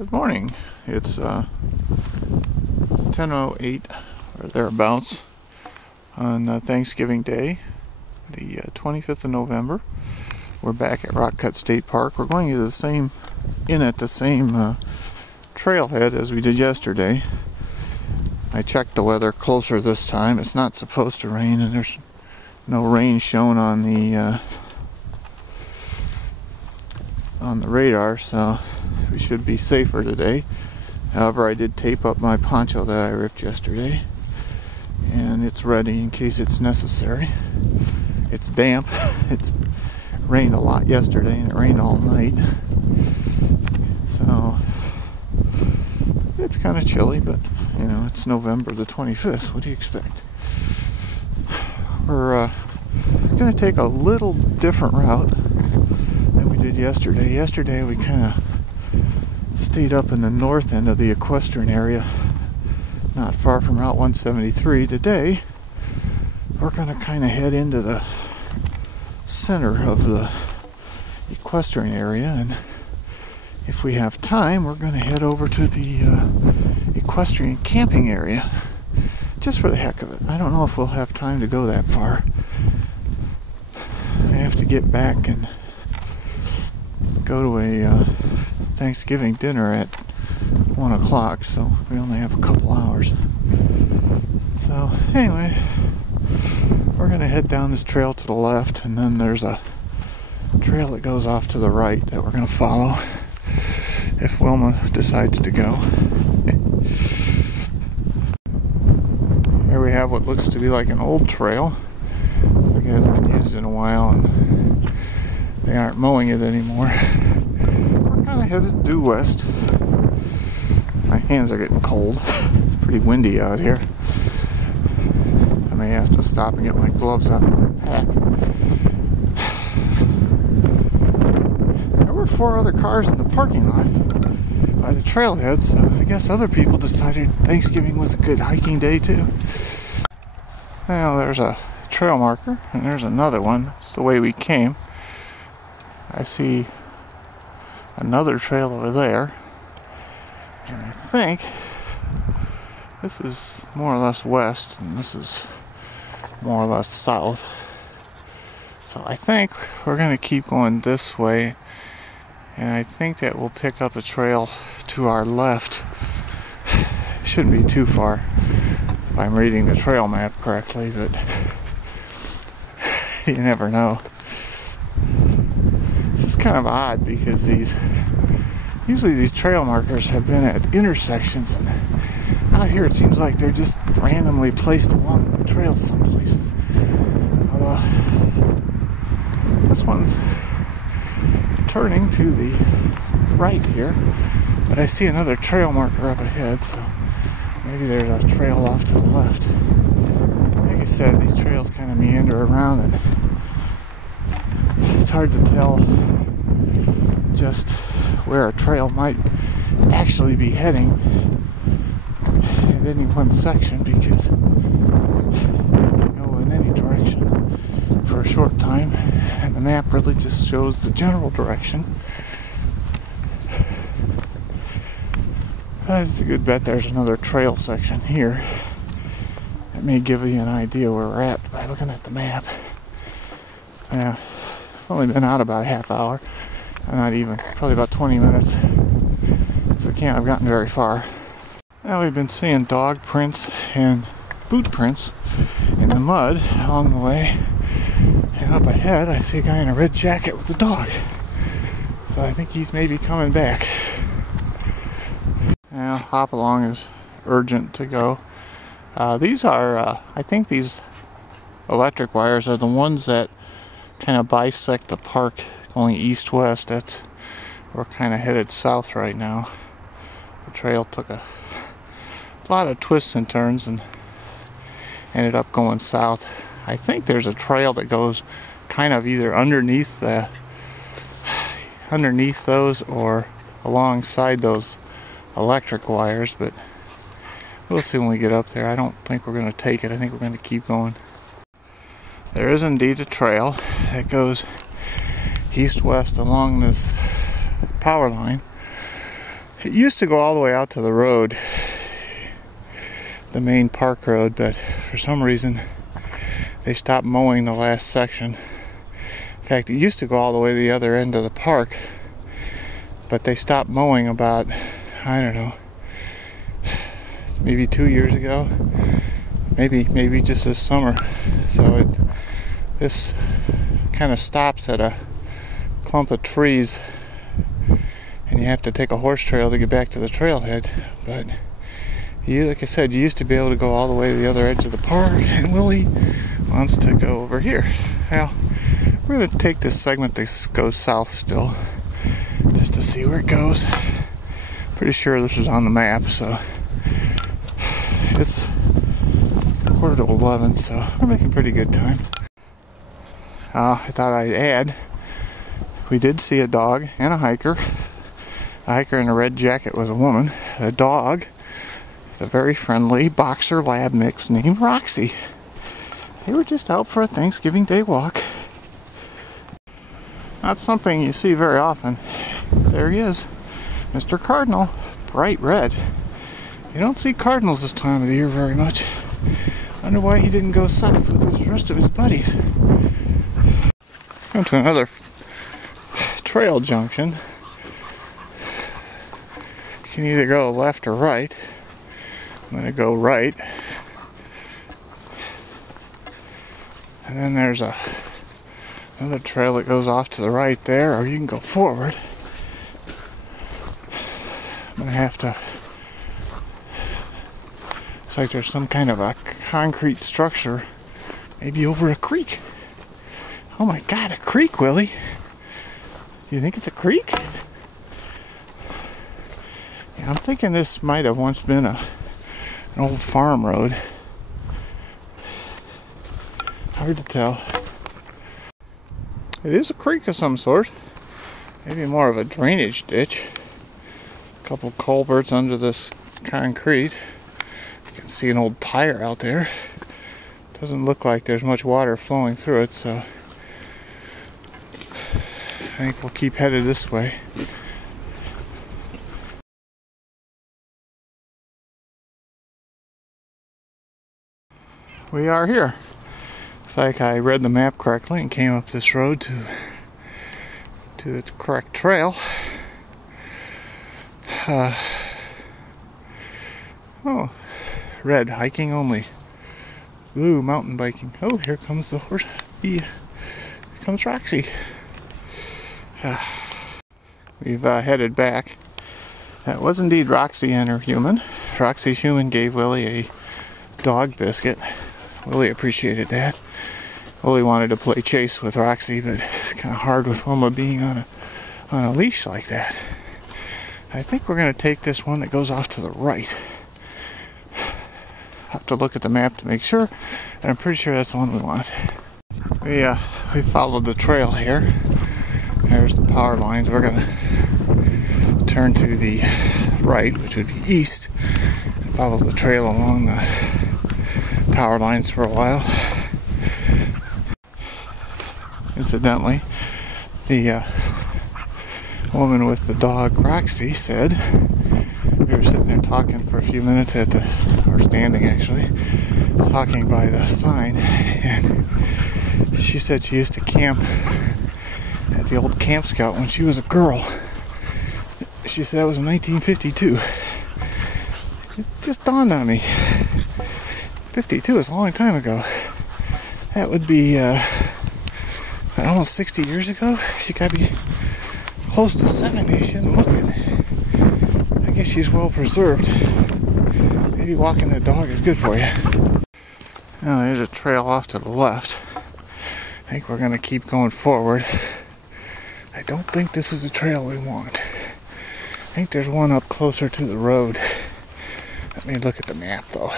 Good morning. It's 10:08 or thereabouts on Thanksgiving Day, the 25th of November. We're back at Rock Cut State Park. We're going to the same trailhead as we did yesterday. I checked the weather closer this time. It's not supposed to rain, and there's no rain shown on the radar, so we should be safer today. However, I did tape up my poncho that I ripped yesterday, and it's ready in case it's necessary. It's damp. It's rained a lot yesterday, and it rained all night, so it's kind of chilly, but you know, it's November the 25th. What do you expect? We're going to take a little different route than we did yesterday. Yesterday we kind of stayed up in the north end of the equestrian area, not far from Route 173. Today we're going to kind of head into the center of the equestrian area, and if we have time, we're going to head over to the equestrian camping area, just for the heck of it. I don't know if we'll have time to go that far. I have to get back and go to a Thanksgiving dinner at 1 o'clock, so we only have a couple hours. So anyway, we're going to head down this trail to the left, and then there's a trail that goes off to the right that we're going to follow if Wilma decides to go. Here we have what looks to be like an old trail. Looks like it hasn't been used in a while, and they aren't mowing it anymore. We're kind of headed due west. My hands are getting cold. It's pretty windy out here. I may have to stop and get my gloves out of my pack. There were 4 other cars in the parking lot by the trailhead, so I guess other people decided Thanksgiving was a good hiking day too. Now there's a trail marker, and there's another one. It's the way we came. I see another trail over there, and I think this is more or less west, and this is more or less south. So I think we're going to keep going this way, and I think that we'll pick up a trail to our left. It shouldn't be too far if I'm reading the trail map correctly, but you never know. This is kind of odd because usually these trail markers have been at intersections, and out here it seems like they're just randomly placed along the trail some places. Although this one's turning to the right here, but I see another trail marker up ahead, so maybe there's a trail off to the left. Like I said, these trails kind of meander around, and it's hard to tell just where a trail might actually be heading in any one section, because it can go in any direction for a short time, and the map really just shows the general direction. It's a good bet there's another trail section here. That may give you an idea where we're at by looking at the map. Yeah, I've only been out about a half hour. Not even, probably about 20 minutes. So we can't have gotten very far. Now we've been seeing dog prints and boot prints in the mud along the way. And up ahead I see a guy in a red jacket with a dog. So I think he's maybe coming back. Now hop along is urgent to go. These are, I think these electric wires are the ones that kind of bisect the park going east-west. We're kind of headed south right now. The trail took a lot of twists and turns and ended up going south. I think there's a trail that goes kind of either underneath those or alongside those electric wires, but we'll see when we get up there. I don't think we're going to take it. I think we're going to keep going. There is indeed a trail that goes east-west along this power line, It used to go all the way out to the road, the main park road, but for some reason they stopped mowing the last section. In fact, it used to go all the way to the other end of the park, but they stopped mowing about, I don't know, maybe 2 years ago, maybe just this summer. So this kind of stops at a clump of trees, and you have to take a horse trail to get back to the trailhead. But like I said, you used to be able to go all the way to the other edge of the park, and Willie wants to go over here. Well, we're going to take this segment that goes south still, just to see where it goes. Pretty sure this is on the map, so it's 10:45, so we're making pretty good time. I thought I'd add, we did see a dog and a hiker. The hiker in a red jacket was a woman. The dog is a very friendly boxer lab mix named Roxy. They were just out for a Thanksgiving Day walk. Not something you see very often. There he is, Mr. Cardinal, bright red. You don't see cardinals this time of the year very much. Wonder why he didn't go south with the rest of his buddies. Going to another trail junction. You can either go left or right. I'm going to go right. And then there's another trail that goes off to the right there, or you can go forward. I'm going to have to... Looks like there's some kind of a concrete structure, maybe over a creek. Oh my God, a creek, Willie. Do you think it's a creek? Yeah, I'm thinking this might have once been an old farm road. Hard to tell. It is a creek of some sort. Maybe more of a drainage ditch. A couple culverts under this concrete. You can see an old tire out there. Doesn't look like there's much water flowing through it, so I think we'll keep headed this way. We are here. Looks like I read the map correctly and came up this road to the correct trail. Oh, red, hiking only. Blue, mountain biking. Oh, here comes the horse. Here comes Roxy. We've headed back. That was indeed Roxy and her human. Roxy's human gave Willie a dog biscuit. Willie appreciated that. Willie wanted to play chase with Roxy, but it's kind of hard with Wilma being on a leash like that. I think we're going to take this one that goes off to the right. Have to look at the map to make sure, and I'm pretty sure that's the one we want. We followed the trail here. There's the power lines. We're going to turn to the right, which would be east, and follow the trail along the power lines for a while. Incidentally, the woman with the dog, Roxy, said, we were sitting there talking for a few minutes or standing actually, talking by the sign, and she said she used to camp at the old Camp Scout when she was a girl. She said that was in 1952. It just dawned on me. 52 is a long time ago. That would be almost 60 years ago. She got to be close to 70. She isn't looking. I guess she's well preserved. Maybe walking the dog is good for you. Now there's a trail off to the left. I think we're going to keep going forward. I don't think this is a trail we want. I think there's one up closer to the road. Let me look at the map though.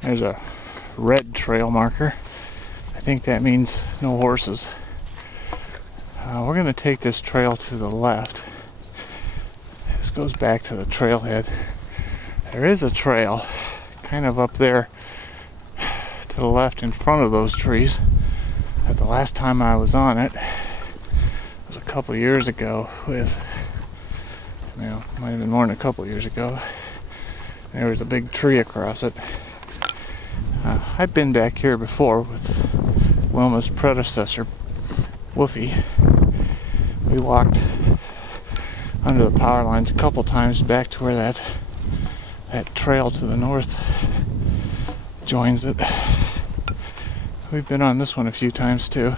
There's a red trail marker. I think that means no horses. We're going to take this trail to the left. This goes back to the trailhead. There is a trail kind of up there to the left in front of those trees. But the last time I was on it was a couple years ago with Well, might have been more than a couple years ago. There was a big tree across it. I've been back here before with Wilma's predecessor, Woofy. We walked under the power lines a couple times back to where that trail to the north joins it. We've been on this one a few times too.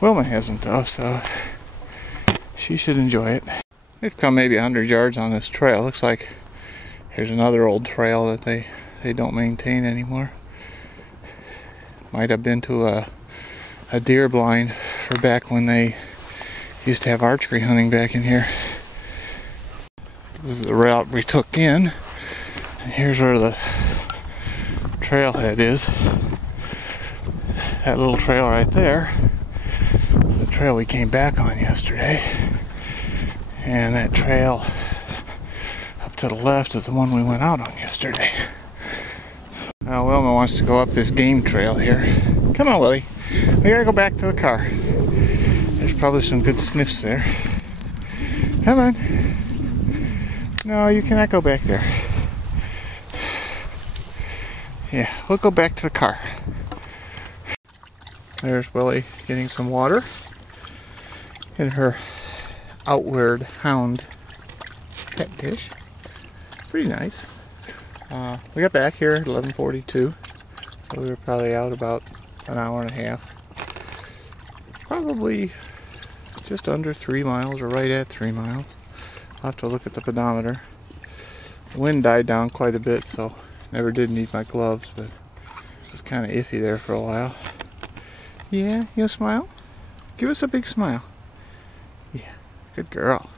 Wilma hasn't though, so she should enjoy it. We've come maybe 100 yards on this trail. Looks like here's another old trail that they don't maintain anymore. Might have been to a deer blind for back when they used to have archery hunting back in here. This is the route we took in. And here's where the trailhead is. That little trail right there is the trail we came back on yesterday. And that trail up to the left is the one we went out on yesterday. Now Wilma wants to go up this game trail here. Come on, Willie. We gotta go back to the car. There's probably some good sniffs there. Come on. No, you cannot go back there. Yeah, we'll go back to the car. There's Willie getting some water in her outward hound pet dish. Pretty nice. We got back here at 11:42, so we were probably out about an hour and a half. Probably just under 3 miles, or right at 3 miles. I'll have to look at the pedometer. The wind died down quite a bit, so never did need my gloves, but it was kind of iffy there for a while. Yeah, you smile? Give us a big smile. Yeah, good girl.